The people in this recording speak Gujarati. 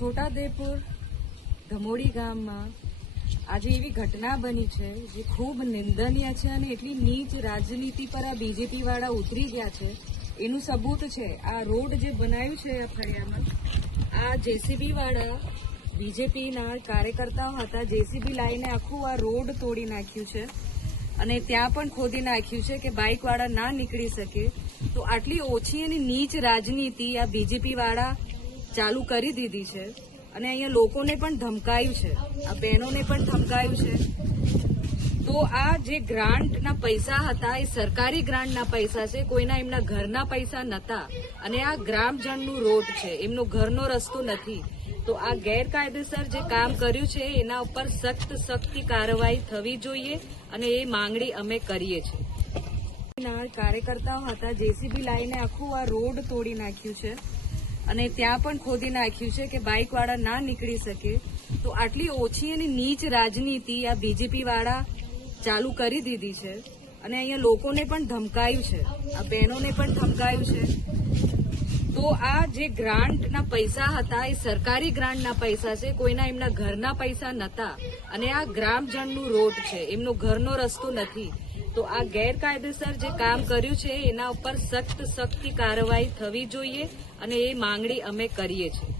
છોટાઉદેપુર ધમોડી ગામમાં આજે એવી ઘટના બની છે જે ખૂબ નિંદનીય છે અને એટલી નીચ રાજનીતિ પર આ બીજેપી વાળા ઉતરી ગયા છે એનું સબૂત છે આ રોડ જે બનાવ્યું છે આ ફળિયામાં આ જેસીબી વાળા બીજેપીના કાર્યકર્તાઓ હતા જેસીબી લાઈને આખું આ રોડ તોડી નાખ્યું છે અને ત્યાં પણ ખોદી નાખ્યું છે કે બાઇક વાળા ના નીકળી શકે તો આટલી ઓછી અને નીચ રાજનીતિ આ બીજેપી વાળા ચાલુ કરી દીધી છે અને અહીંયા લોકોને પણ ધમકાયું છે આ બહેનોને પણ ધમકાયું છે તો આ જે ગ્રાન્ટના પૈસા હતા એ સરકારી ગ્રાન્ટના પૈસા છે કોઈના એમના ઘરના પૈસા નતા અને આ ગ્રામજનનું રોડ છે એમનો ઘરનો રસ્તો નથી તો આ ગેરકાયદેસર જે કામ કર્યું છે એના ઉપર સખ્ત કાર્યવાહી થવી જોઈએ અને એ માંગણી અમે કરીએ છીએ કાર્યકર્તાઓ હતા જેસીબી લાઈને આખું આ રોડ તોડી નાખ્યું છે અને ત્યાં પણ ખોદી નાખ્યું છે કે બાઇક વાળા ના નીકળી શકે તો આટલી ઓછી અને નીચ રાજનીતિ આ બીજેપી વાળા ચાલુ કરી દીધી છે અને અહીંયા લોકોને પણ ધમકાયું છે આ બહેનોને પણ ધમકાયું છે તો આ જે ગ્રાન્ટના પૈસા હતા એ સરકારી ગ્રાન્ટના પૈસા છે કોઈના એમના ઘરના પૈસા નતા અને આ ગ્રામજનનું રોડ છે એમનો ઘરનો રસ્તો નથી તો આ ગેરકાયદેસર જે કામ કર્યું છે એના ઉપર સખ્ત કાર્યવાહી થવી જોઈએ અને એ માંગણી અમે કરીએ છીએ.